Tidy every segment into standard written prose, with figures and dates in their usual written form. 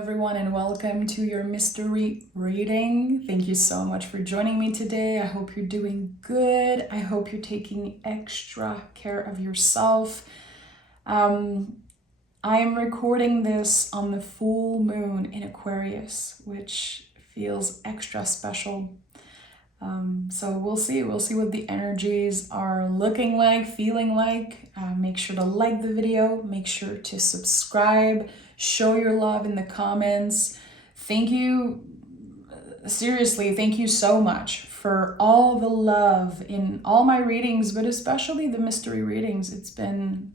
everyone, and welcome to your mystery reading. Thank you so much for joining me today. I hope you're doing good. I hope you're taking extra care of yourself. I am recording this on the full moon in Aquarius, which feels extra special. So we'll see what the energies are looking like, feeling like. Make sure to like the video, make sure to subscribe, show your love in the comments. Thank you, seriously, thank you so much for all the love in all my readings, but especially the mystery readings. It's been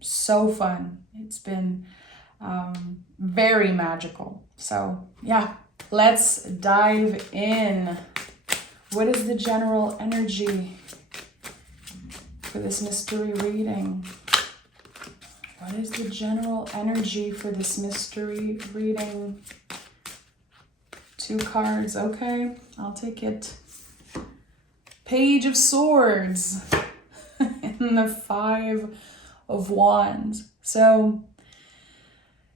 so fun. It's been very magical. So yeah, let's dive in. What is the general energy for this mystery reading? What is the general energy for this mystery reading? 2 cards, okay, I'll take it. Page of Swords and the 5 of Wands. So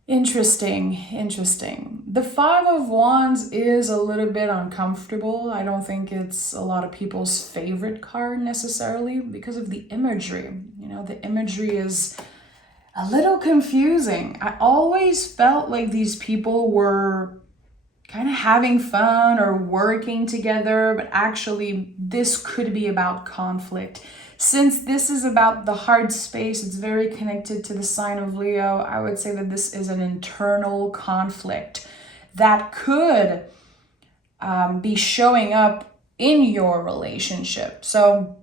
interesting. The 5 of Wands is a little bit uncomfortable. I don't think it's a lot of people's favorite card necessarily because of the imagery. You know, the imagery is a little confusing. I always felt like these people were kind of having fun or working together, but actually this could be about conflict. Since this is about the heart space, it's very connected to the sign of Leo. I would say that this is an internal conflict that could be showing up in your relationship. So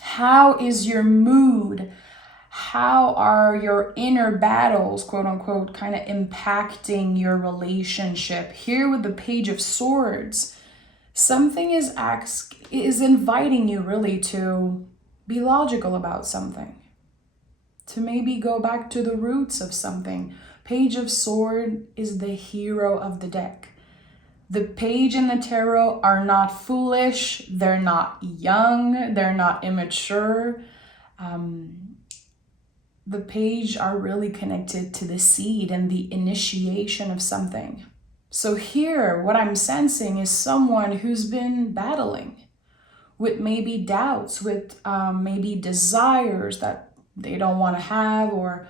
how is your mood? How are your inner battles, quote unquote, kind of impacting your relationship? Here with the Page of Swords, something is inviting you really to be logical about something, to maybe go back to the roots of something. Page of Sword is the hero of the deck. The page and the tarot are not foolish, they're not young, they're not immature. The page are really connected to the seed and the initiation of something. So here, what I'm sensing is someone who's been battling with maybe doubts, with maybe desires that they don't want to have, or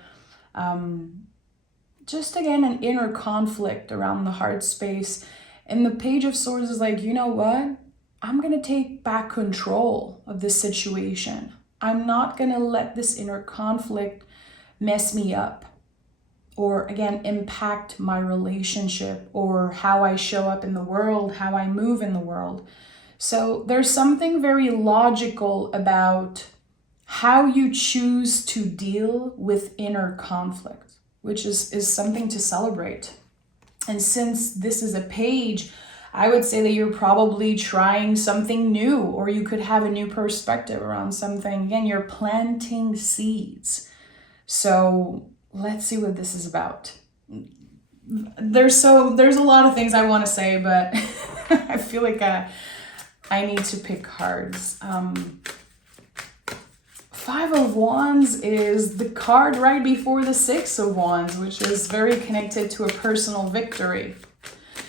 just again, an inner conflict around the heart space. And the Page of Swords is like, you know what? I'm going to take back control of this situation. I'm not going to let this inner conflict mess me up, or again, impact my relationship or how I show up in the world, how I move in the world. So there's something very logical about how you choose to deal with inner conflict, which is something to celebrate. And since this is a page, I would say that you're probably trying something new, or you could have a new perspective around something. Again, you're planting seeds. So let's see what this is about. There's a lot of things I want to say, but I feel like I need to pick cards. 5 of Wands is the card right before the 6 of Wands, which is very connected to a personal victory.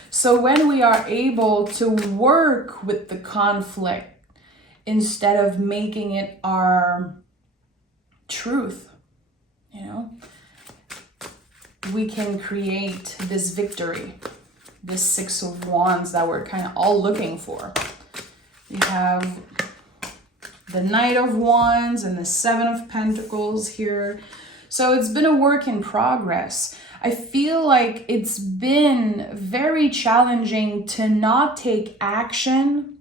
So when we are able to work with the conflict instead of making it our truth, you know, we can create this victory, this 6 of Wands that we're kind of all looking for. We have the Knight of Wands and the 7 of Pentacles here. So it's been a work in progress. I feel like it's been very challenging to not take action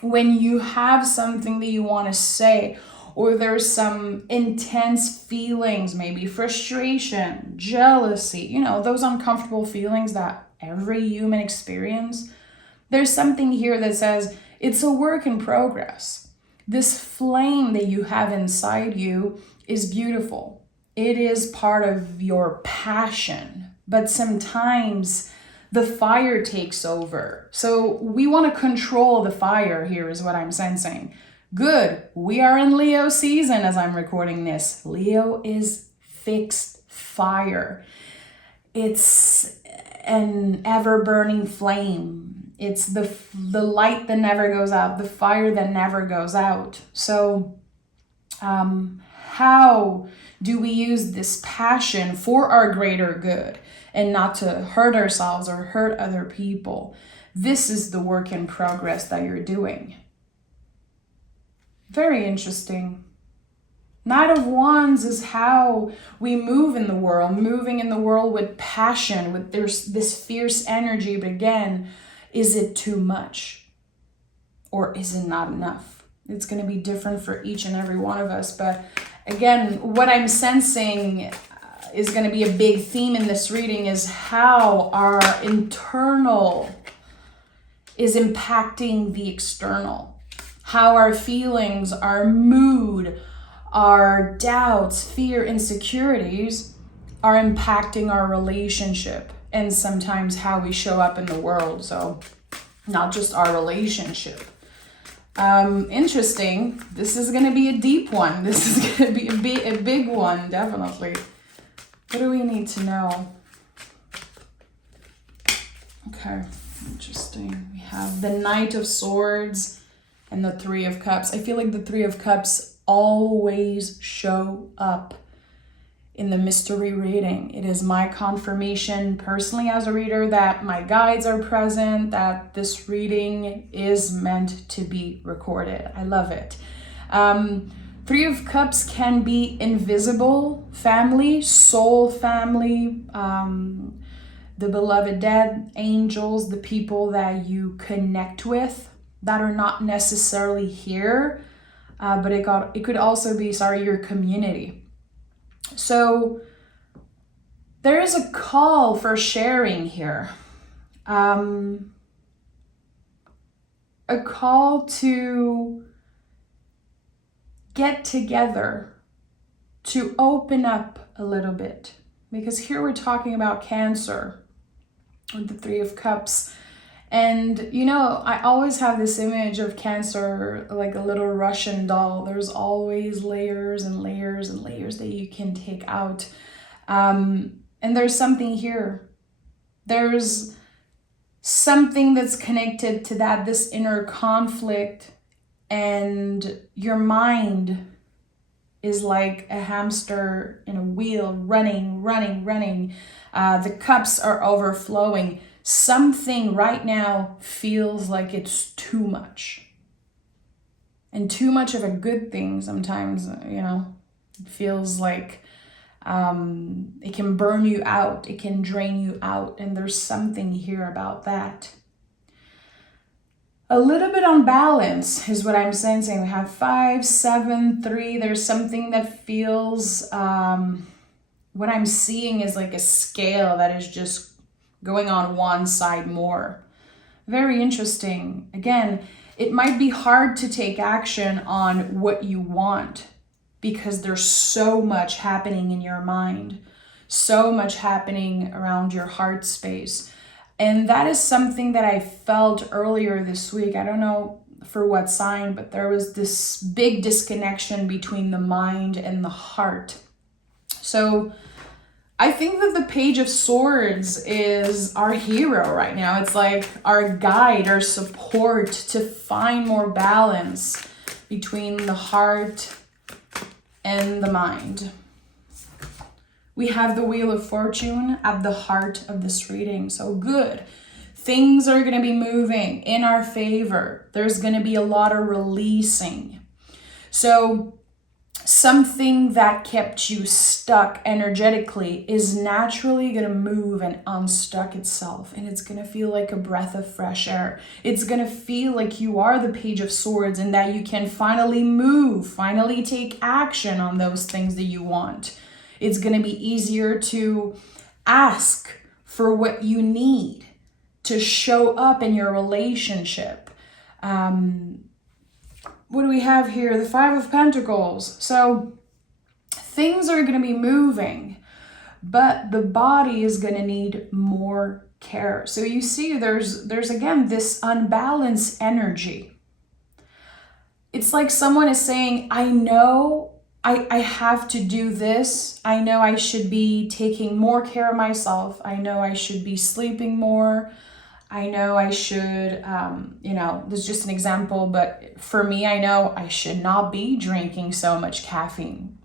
when you have something that you want to say, or there's some intense feelings, maybe frustration, jealousy, you know, those uncomfortable feelings that every human experience. There's something here that says it's a work in progress. This flame that you have inside you is beautiful. It is part of your passion, but sometimes the fire takes over. So we want to control the fire here is what I'm sensing. Good, we are in Leo season as I'm recording this. Leo is fixed fire. It's an ever-burning flame. It's the light that never goes out, the fire that never goes out. So how do we use this passion for our greater good and not to hurt ourselves or hurt other people? This is the work in progress that you're doing. Very interesting. Knight of Wands is how we move in the world, moving in the world with passion, with this fierce energy. But again, is it too much? Or is it not enough? It's going to be different for each and every one of us. But again, what I'm sensing is going to be a big theme in this reading is how our internal is impacting the external. How our feelings, our mood, our doubts, fear, insecurities are impacting our relationship and sometimes how we show up in the world. So not just our relationship. Interesting. This is going to be a deep one. This is going to be a big one, definitely. What do we need to know? Okay, interesting. We have the Knight of Swords and the Three of Cups. I feel like the Three of Cups always show up in the mystery reading. It is my confirmation personally as a reader that my guides are present, that this reading is meant to be recorded. I love it. Three of Cups can be invisible family, soul family, the beloved dead, angels, the people that you connect with that are not necessarily here, but it could also be, your community. So there is a call for sharing here. A call to get together, to open up a little bit. Because here we're talking about Cancer with the Three of Cups. And, I always have this image of Cancer like a little Russian doll. There's always layers and layers and layers that you can take out. And there's something here. There's something that's connected to that, this inner conflict. And your mind is like a hamster in a wheel, running. The cups are overflowing. Something right now feels like it's too much. And too much of a good thing sometimes, it feels like it can burn you out. It can drain you out. And there's something here about that. A little bit on balance is what I'm sensing. We have 5, 7, 3. There's something that feels, what I'm seeing is like a scale that is just going on one side more. Very interesting. Again, it might be hard to take action on what you want because there's so much happening in your mind, so much happening around your heart space. And that is something that I felt earlier this week. I don't know for what sign, but there was this big disconnection between the mind and the heart. So I think that the Page of Swords is our hero right now. It's like our guide, our support to find more balance between the heart and the mind. We have the Wheel of Fortune at the heart of this reading. So good. Things are going to be moving in our favor. There's going to be a lot of releasing. So something that kept you stuck energetically is naturally going to move and unstuck itself. And it's going to feel like a breath of fresh air. It's going to feel like you are the Page of Swords and that you can finally move, finally take action on those things that you want. It's going to be easier to ask for what you need to show up in your relationship. What do we have here? The Five of Pentacles. So things are going to be moving, but the body is going to need more care. So you see there's again this unbalanced energy. It's like someone is saying, I know I have to do this. I know I should be taking more care of myself. I know I should be sleeping more. I know I should, this is just an example, but for me, I know I should not be drinking so much caffeine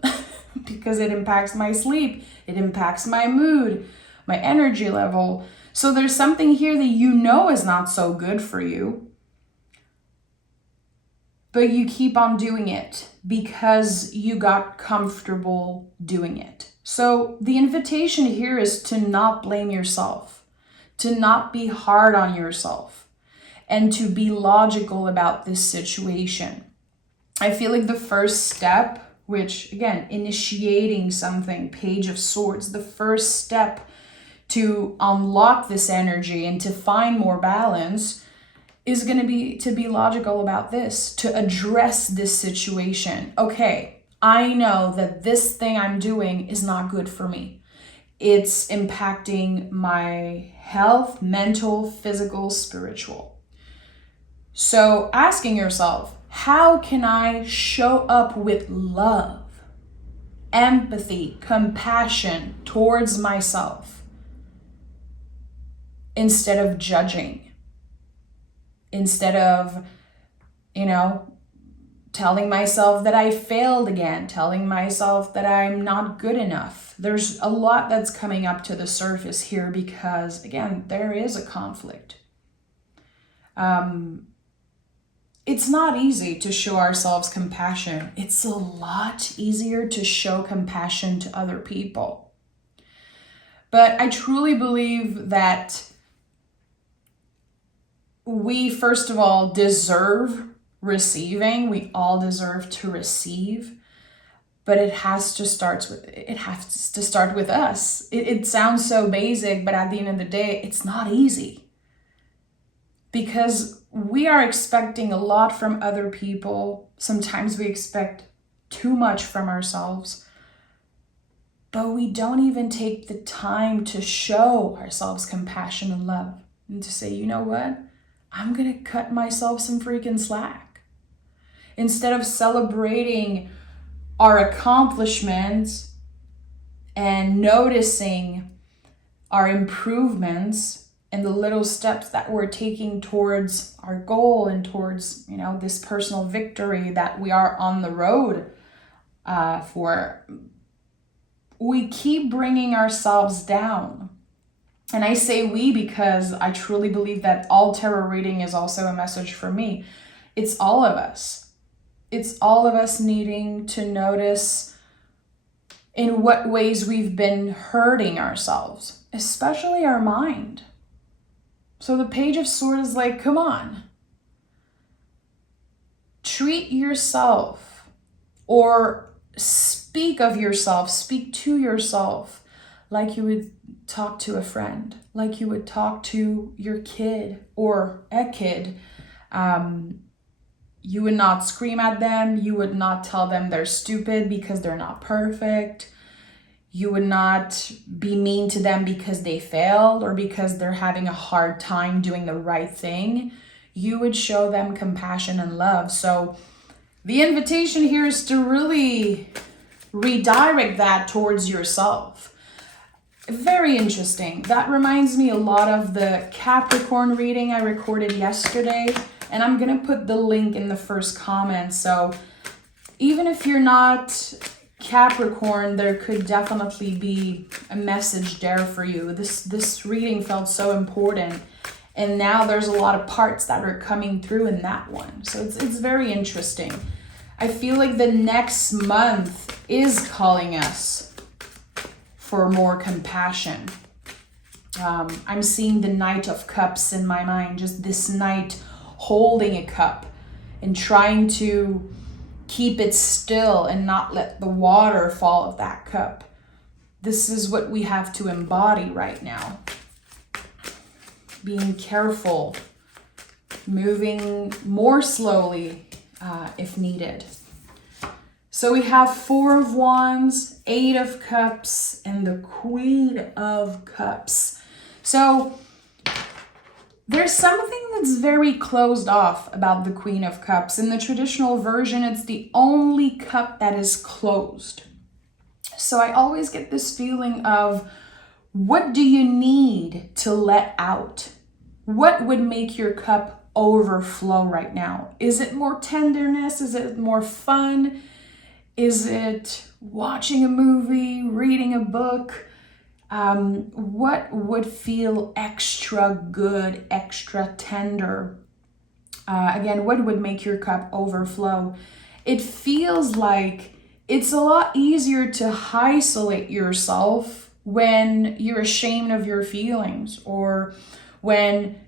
because it impacts my sleep. It impacts my mood, my energy level. So there's something here that you know is not so good for you, but you keep on doing it because you got comfortable doing it. So the invitation here is to not blame yourself, to not be hard on yourself, and to be logical about this situation. I feel like the first step, which again, initiating something, Page of Swords, the first step to unlock this energy and to find more balance is going to be to be logical about this, to address this situation. Okay, I know that this thing I'm doing is not good for me. It's impacting my health, mental, physical, spiritual. So asking yourself, how can I show up with love, empathy, compassion towards myself instead of judging? Instead of, telling myself that I failed again, telling myself that I'm not good enough. There's a lot that's coming up to the surface here because, again, there is a conflict. It's not easy to show ourselves compassion. It's a lot easier to show compassion to other people. But I truly believe that we, first of all, deserve receiving. We all deserve to receive, but it has to start with us. It sounds so basic, but at the end of the day, it's not easy because we are expecting a lot from other people. Sometimes we expect too much from ourselves, but we don't even take the time to show ourselves compassion and love and to say, you know what? I'm going to cut myself some freaking slack. Instead of celebrating our accomplishments and noticing our improvements and the little steps that we're taking towards our goal and towards, this personal victory that we are on the road for, we keep bringing ourselves down. And I say we because I truly believe that all tarot reading is also a message for me. It's all of us. It's all of us needing to notice in what ways we've been hurting ourselves, especially our mind. So the Page of Swords is like, come on. Treat yourself or speak of yourself, speak to yourself like you would talk to a friend, like you would talk to your kid or a kid. You would not scream at them. You would not tell them they're stupid because they're not perfect. You would not be mean to them because they failed or because they're having a hard time doing the right thing. You would show them compassion and love. So the invitation here is to really redirect that towards yourself. Very interesting. That reminds me a lot of the Capricorn reading I recorded yesterday, and I'm going to put the link in the first comment. So even if you're not Capricorn, there could definitely be a message there for you. This reading felt so important, and now there's a lot of parts that are coming through in that one. So it's very interesting. I feel like the next month is calling us for more compassion. I'm seeing the Knight of Cups in my mind, just this knight holding a cup and trying to keep it still and not let the water fall of that cup. This is what we have to embody right now. Being careful, moving more slowly if needed. So we have 4 of Wands, 8 of Cups, and the Queen of Cups. So There's something that's very closed off about the Queen of Cups. In the traditional version, it's the only cup that is closed. So I always get this feeling of, what do you need to let out? What would make your cup overflow right now? Is it more tenderness? Is it more fun? Is it watching a movie, reading a book? What would feel extra good, extra tender? Again, what would make your cup overflow? It feels like it's a lot easier to isolate yourself when you're ashamed of your feelings, or when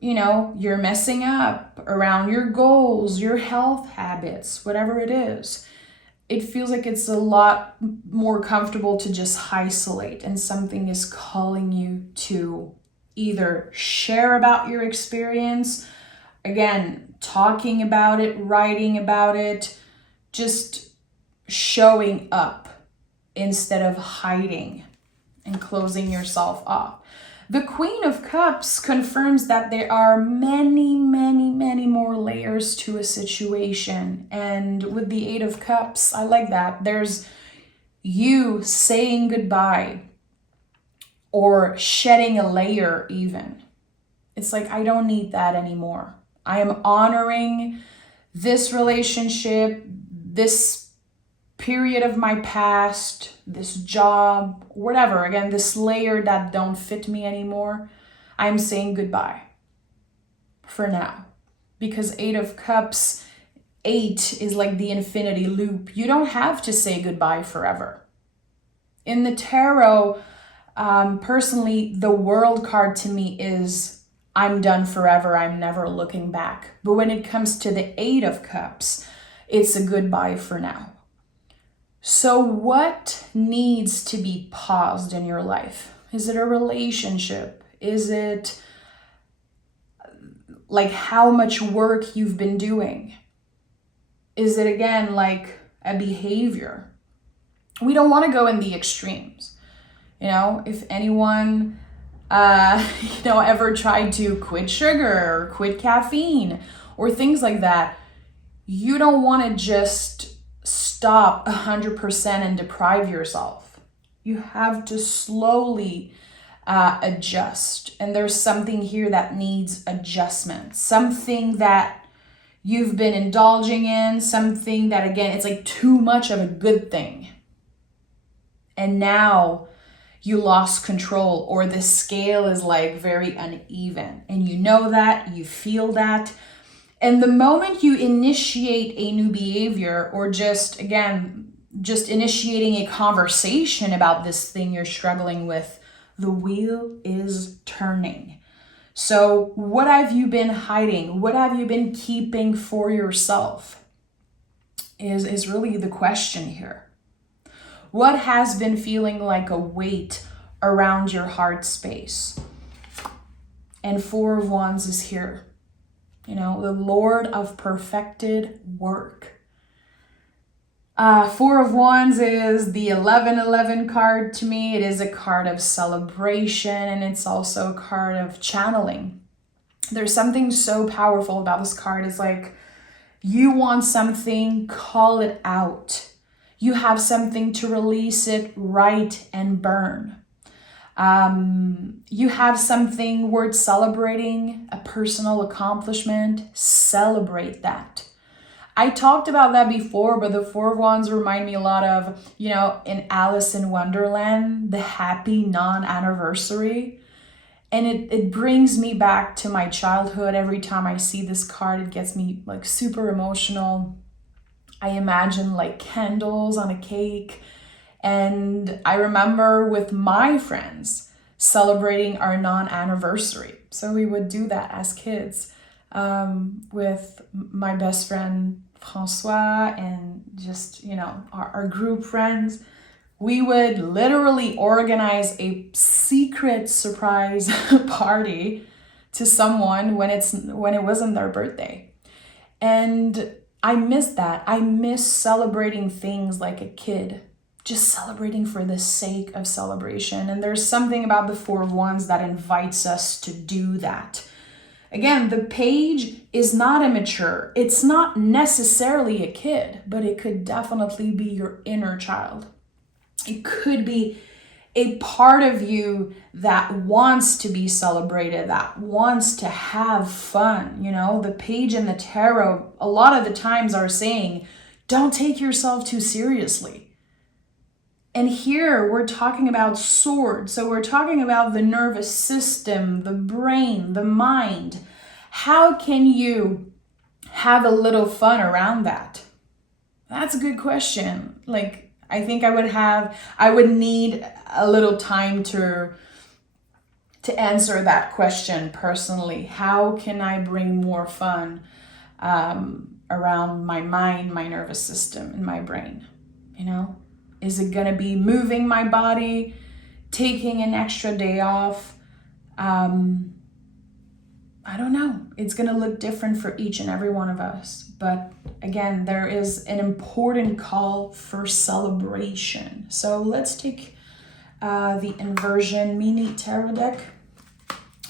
you're messing up around your goals, your health habits, whatever it is. It feels like it's a lot more comfortable to just isolate, and something is calling you to either share about your experience, again, talking about it, writing about it, just showing up instead of hiding and closing yourself off. The Queen of Cups confirms that there are many, many, many more layers to a situation. And with the Eight of Cups, I like that. There's you saying goodbye, or shedding a layer even. It's like, I don't need that anymore. I am honoring this relationship, this period of my past, this job, whatever. Again, this layer that don't fit me anymore. I'm saying goodbye for now. Because Eight of Cups, 8 is like the infinity loop. You don't have to say goodbye forever. In the tarot, personally, the World card to me is, I'm done forever, I'm never looking back. But when it comes to the Eight of Cups, it's a goodbye for now. So what needs to be paused in your life? Is it a relationship? Is it like how much work you've been doing? Is it, again, like a behavior? We don't want to go in the extremes. If anyone, ever tried to quit sugar or quit caffeine or things like that, you don't want to just stop 100% and deprive yourself. You have to slowly adjust. And there's something here that needs adjustment. Something that you've been indulging in, something that, again, it's like too much of a good thing. And now you lost control, or the scale is like very uneven. And you know that, you feel that. And the moment you initiate a new behavior, or just initiating a conversation about this thing you're struggling with, the wheel is turning. So what have you been hiding? What have you been keeping for yourself is really the question here. What has been feeling like a weight around your heart space? And Four of Wands is here. The Lord of perfected work. Four of Wands is the 1111 card to me. It is a card of celebration, and it's also a card of channeling. There's something so powerful about this card. It's like, you want something, call it out. You have something to release it, write and burn. You have something worth celebrating, a personal accomplishment, celebrate that. I talked about that before, but the Four of Wands remind me a lot of, in Alice in Wonderland, the happy non-anniversary. And it brings me back to my childhood. Every time I see this card, it gets me like super emotional. I imagine like candles on a cake. And I remember with my friends celebrating our non-anniversary. So we would do that as kids with my best friend Francois and just, our group friends. We would literally organize a secret surprise party to someone when it wasn't their birthday. And I miss that. I miss celebrating things like a kid. Just celebrating for the sake of celebration. And there's something about the Four of Wands that invites us to do that. Again, the page is not immature. It's not necessarily a kid, but it could definitely be your inner child. It could be a part of you that wants to be celebrated, that wants to have fun. You know, the page in the tarot, a lot of the times are saying, don't take yourself too seriously. And here we're talking about swords. So we're talking about the nervous system, the brain, the mind. How can you have a little fun around that? That's a good question. Like, I think I would need a little time to answer that question personally. How can I bring more fun around my mind, my nervous system, and my brain? You know? Is it going to be moving my body, taking an extra day off? I don't know. It's going to look different for each and every one of us. But again, there is an important call for celebration. So let's take the inversion mini tarot deck.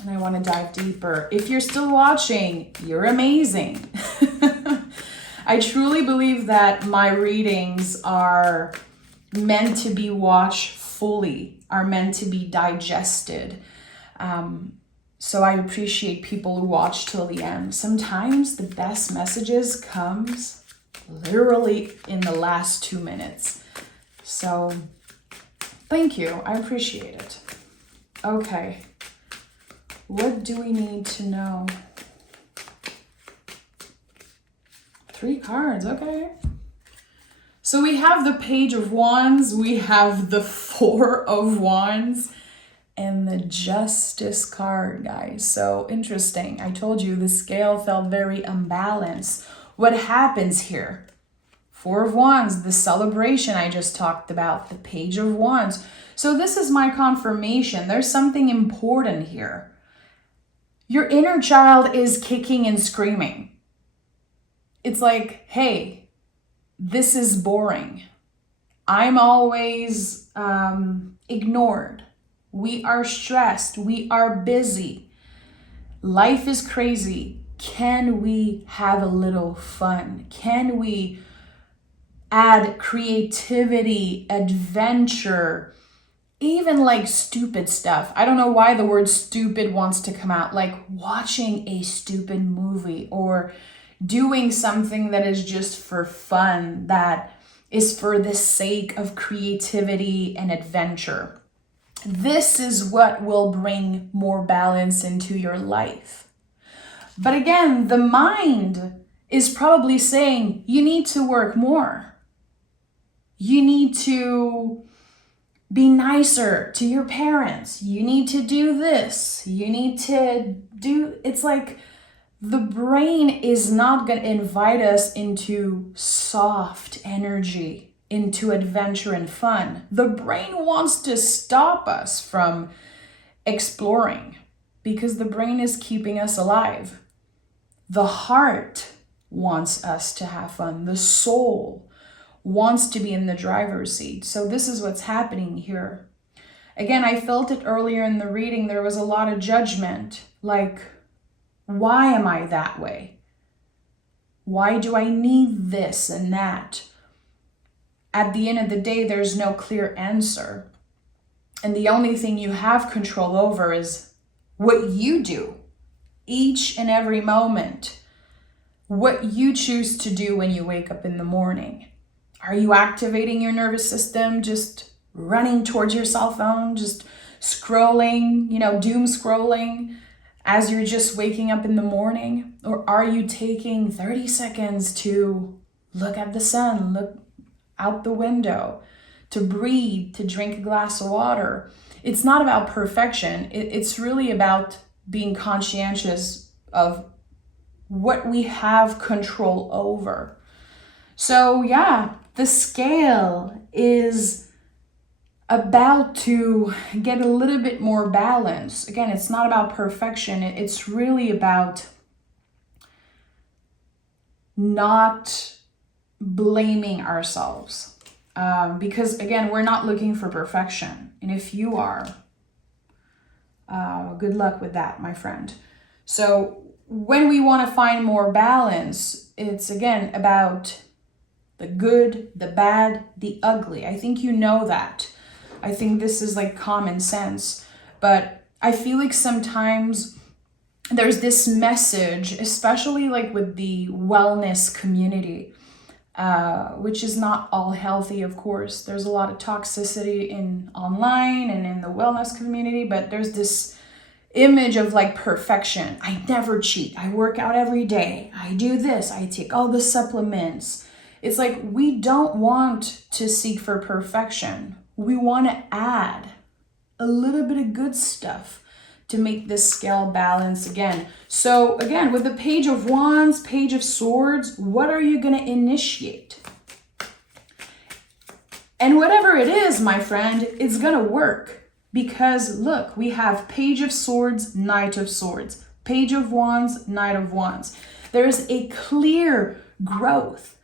And I want to dive deeper. If you're still watching, you're amazing. I truly believe that my readings are meant to be watched fully, are meant to be digested. So I appreciate people who watch till the end. Sometimes the best messages comes literally in the last 2 minutes. So thank you, I appreciate it. Okay, what do we need to know? 3 cards, okay. So we have the Page of Wands, we have the 4 of Wands, and the Justice card, guys. So interesting. I told you the scale felt very unbalanced. What happens here? 4 of Wands, the celebration I just talked about, the Page of Wands. So this is my confirmation. There's something important here. Your inner child is kicking and screaming. It's like, hey, this is boring. I'm always ignored. We are stressed. We are busy. Life is crazy. Can we have a little fun? Can we add creativity, adventure, even like stupid stuff? I don't know why the word stupid wants to come out, like watching a stupid movie or doing something that is just for fun, that is for the sake of creativity and adventure. This is what will bring more balance into your life. But again, the mind is probably saying you need to work more. You need to be nicer to your parents. You need to do this. You need to do, it's like the brain is not going to invite us into soft energy, into adventure and fun. The brain wants to stop us from exploring because the brain is keeping us alive. The heart wants us to have fun. The soul wants to be in the driver's seat. So this is what's happening here. Again, I felt it earlier in the reading. There was a lot of judgment, like, why am I that way? Why do I need this and that? At the end of the day, there's no clear answer. And the only thing you have control over is what you do each and every moment. What you choose to do when you wake up in the morning. Are you activating your nervous system, just running towards your cell phone, just scrolling, doom scrolling as you're just waking up in the morning? Or are you taking 30 seconds to look at the sun, look out the window, to breathe, to drink a glass of water? It's not about perfection. It's really about being conscientious of what we have control over. So yeah, the scale is about to get a little bit more balance. Again, it's not about perfection. It's really about not blaming ourselves. Because again, we're not looking for perfection. And if you are, good luck with that, my friend. So when we want to find more balance, it's again about the good, the bad, the ugly. I think you know that. I think this is like common sense. But I feel like sometimes there's this message, especially like with the wellness community, which is not all healthy, of course. There's a lot of toxicity in online and in the wellness community, but there's this image of like perfection. I never cheat. I work out every day. I do this. I take all the supplements. It's like we don't want to seek for perfection. We want to add a little bit of good stuff to make this scale balance again. So again, with the Page of Wands, Page of Swords, what are you going to initiate? And whatever it is, my friend, it's going to work. Because look, we have Page of Swords, Knight of Swords, Page of Wands, Knight of Wands. There's a clear growth,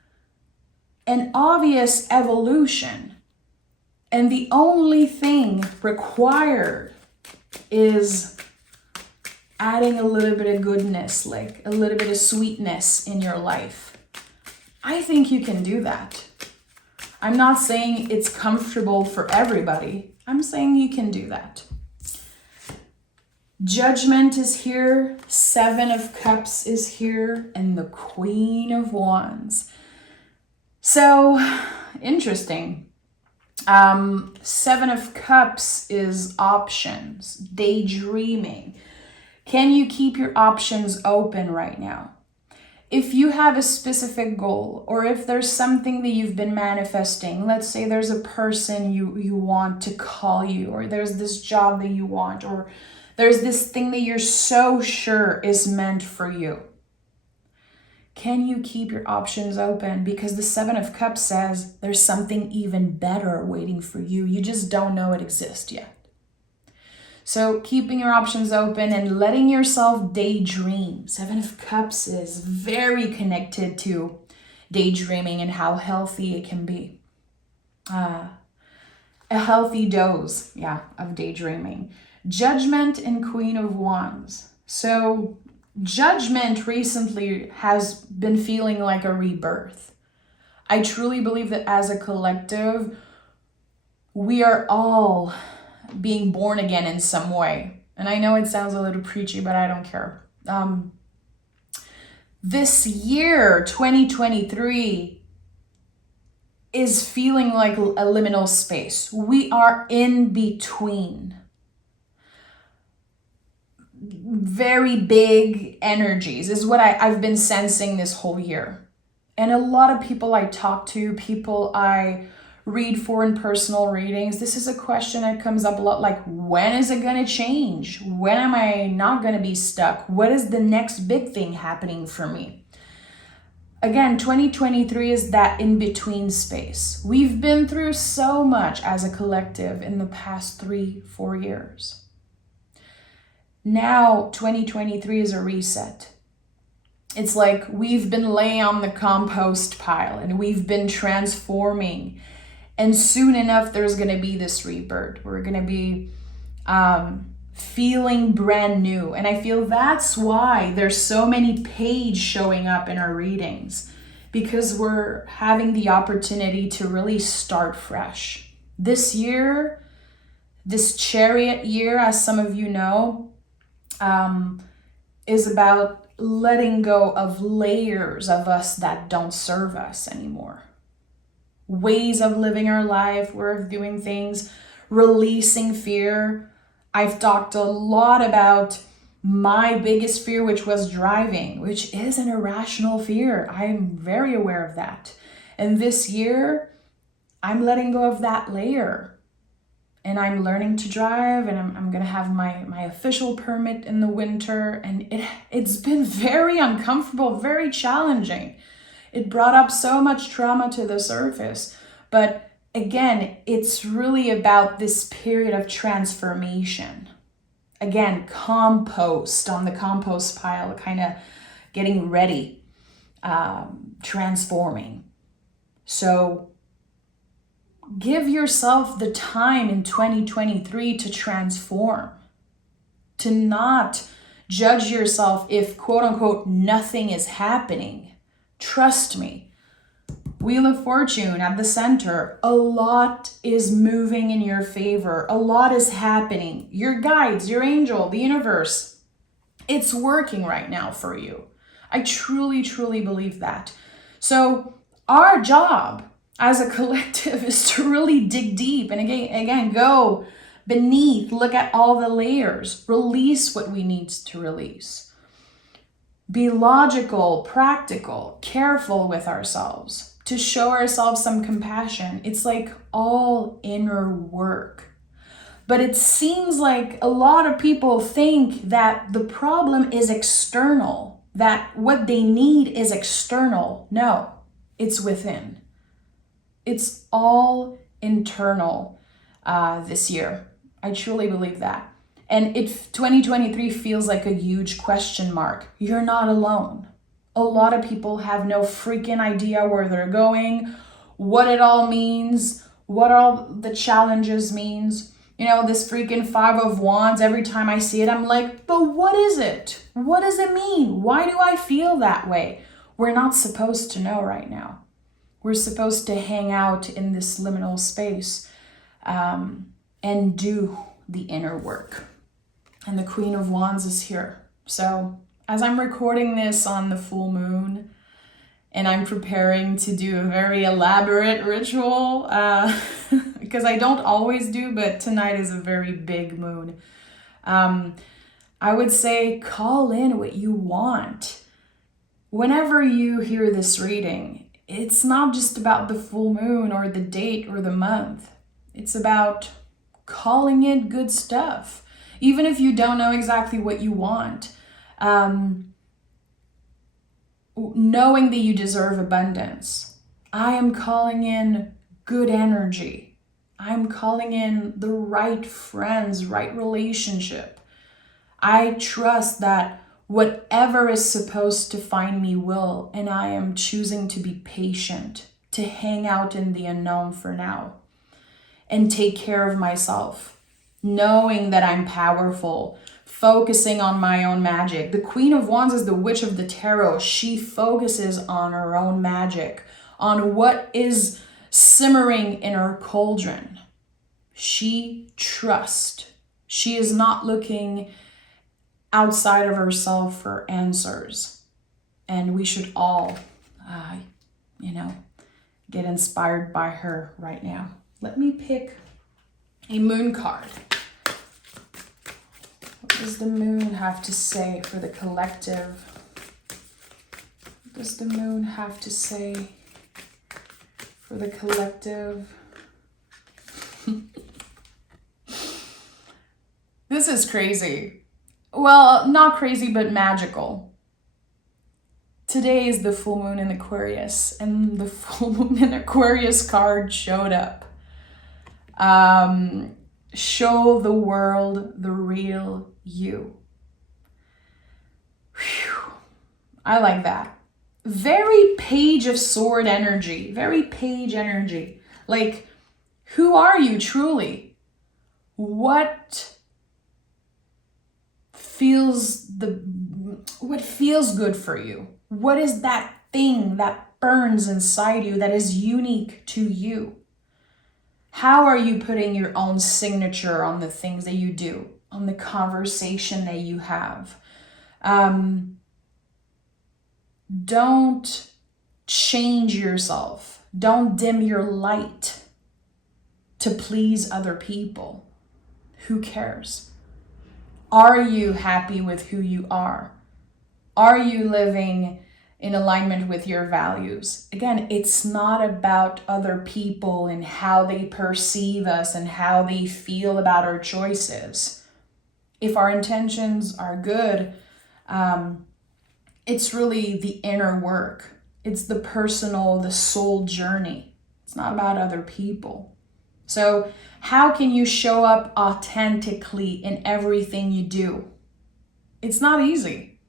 an obvious evolution. And the only thing required is adding a little bit of goodness, like a little bit of sweetness in your life. I think you can do that. I'm not saying it's comfortable for everybody. I'm saying you can do that. Judgment is here, Seven of Cups is here, and the Queen of Wands. So, interesting. Seven of Cups is options, daydreaming. Can you keep your options open right now? If you have a specific goal, or if there's something that you've been manifesting, let's say there's a person you want to call you, or there's this job that you want, or there's this thing that you're so sure is meant for you. Can you keep your options open? Because the Seven of Cups says there's something even better waiting for you. You just don't know it exists yet. So keeping your options open and letting yourself daydream. Seven of Cups is very connected to daydreaming and how healthy it can be. A healthy dose, of daydreaming. Judgment and Queen of Wands. So Judgment recently has been feeling like a rebirth. I truly believe that as a collective, we are all being born again in some way. And I know it sounds a little preachy, but I don't care. This year, 2023, is feeling like a liminal space. We are in between. Very big energies is what I've been sensing this whole year. And a lot of people I talk to, people I read for in personal readings, this is a question that comes up a lot, like, when is it going to change? When am I not going to be stuck? What is the next big thing happening for me? Again, 2023 is that in-between space. We've been through so much as a collective in the past 3-4 years. Now, 2023 is a reset. It's like we've been laying on the compost pile and we've been transforming. And soon enough, there's going to be this rebirth. We're going to be feeling brand new. And I feel that's why there's so many pages showing up in our readings, because we're having the opportunity to really start fresh. This year, this Chariot year, as some of you know, is about letting go of layers of us that don't serve us anymore. Ways of living our life, way of doing things, releasing fear. I've talked a lot about my biggest fear, which was driving, which is an irrational fear. I'm very aware of that. And this year, I'm letting go of that layer. And I'm learning to drive, and I'm going to have my official permit in the winter. And it's been very uncomfortable, very challenging. It brought up so much trauma to the surface. But again, it's really about this period of transformation. Again, compost on the compost pile, kind of getting ready, transforming. So give yourself the time in 2023 to transform, to not judge yourself if quote unquote nothing is happening. Trust me. Wheel of Fortune at the center. A lot is moving in your favor. A lot is happening. Your guides, your angel, the universe, it's working right now for you. I truly, truly believe that. So our job as a collective is to really dig deep and again, go beneath, look at all the layers, release what we need to release. Be logical, practical, careful with ourselves, to show ourselves some compassion. It's like all inner work. But it seems like a lot of people think that the problem is external, that what they need is external. No, it's within. It's all internal this year. I truly believe that. And 2023 feels like a huge question mark. You're not alone. A lot of people have no freaking idea where they're going, what it all means, what all the challenges means. You know, this freaking Five of Wands, every time I see it, I'm like, but what is it? What does it mean? Why do I feel that way? We're not supposed to know right now. We're supposed to hang out in this liminal space and do the inner work. And the Queen of Wands is here. So as I'm recording this on the full moon, and I'm preparing to do a very elaborate ritual, because I don't always do, but tonight is a very big moon. I would say call in what you want. Whenever you hear this reading, it's not just about the full moon or the date or the month. It's about calling in good stuff. Even if you don't know exactly what you want, knowing that you deserve abundance. I am calling in good energy. I'm calling in the right friends, right relationship. I trust that whatever is supposed to find me will, and I am choosing to be patient, to hang out in the unknown for now, and take care of myself, knowing that I'm powerful, focusing on my own magic. The Queen of Wands is the Witch of the Tarot. She focuses on her own magic, on what is simmering in her cauldron. She trusts. She is not looking outside of herself for answers. And we should all, get inspired by her right now. Let me pick a moon card. What does the moon have to say for the collective? What does the moon have to say for the collective? This is crazy. Well, not crazy, but magical. Today is the full moon in Aquarius, and the full moon in Aquarius card showed up. Show the world the real you. Whew. I like that. Very Page of Sword energy. Very Page energy. Like, who are you truly? What feels good for you? What is that thing that burns inside you that is unique to you? How are you putting your own signature on the things that you do, on the conversation that you have? Don't change yourself. Don't dim your light to please other people. Who cares? Are you happy with who you are? Are you living in alignment with your values? Again, it's not about other people and how they perceive us and how they feel about our choices. If our intentions are good, it's really the inner work. It's the personal, the soul journey. It's not about other people. So how can you show up authentically in everything you do? It's not easy.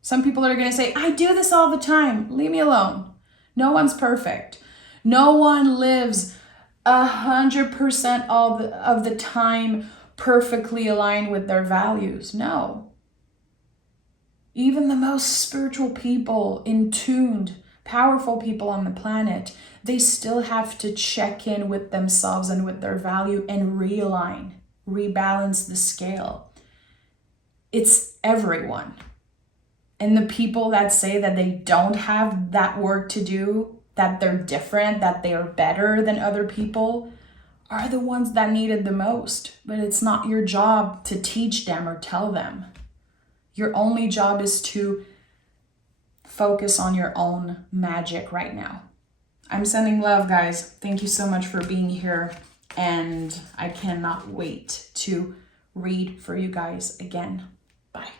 Some people are going to say, I do this all the time. Leave me alone. No one's perfect. No one lives 100% of the time perfectly aligned with their values. No. Even the most spiritual people, in tuned, powerful people on the planet, they still have to check in with themselves and with their value and realign, rebalance the scale. It's everyone. And the people that say that they don't have that work to do, that they're different, that they are better than other people, are the ones that need it the most. But it's not your job to teach them or tell them. Your only job is to focus on your own magic right now. I'm sending love, guys. Thank you so much for being here. And I cannot wait to read for you guys again. Bye.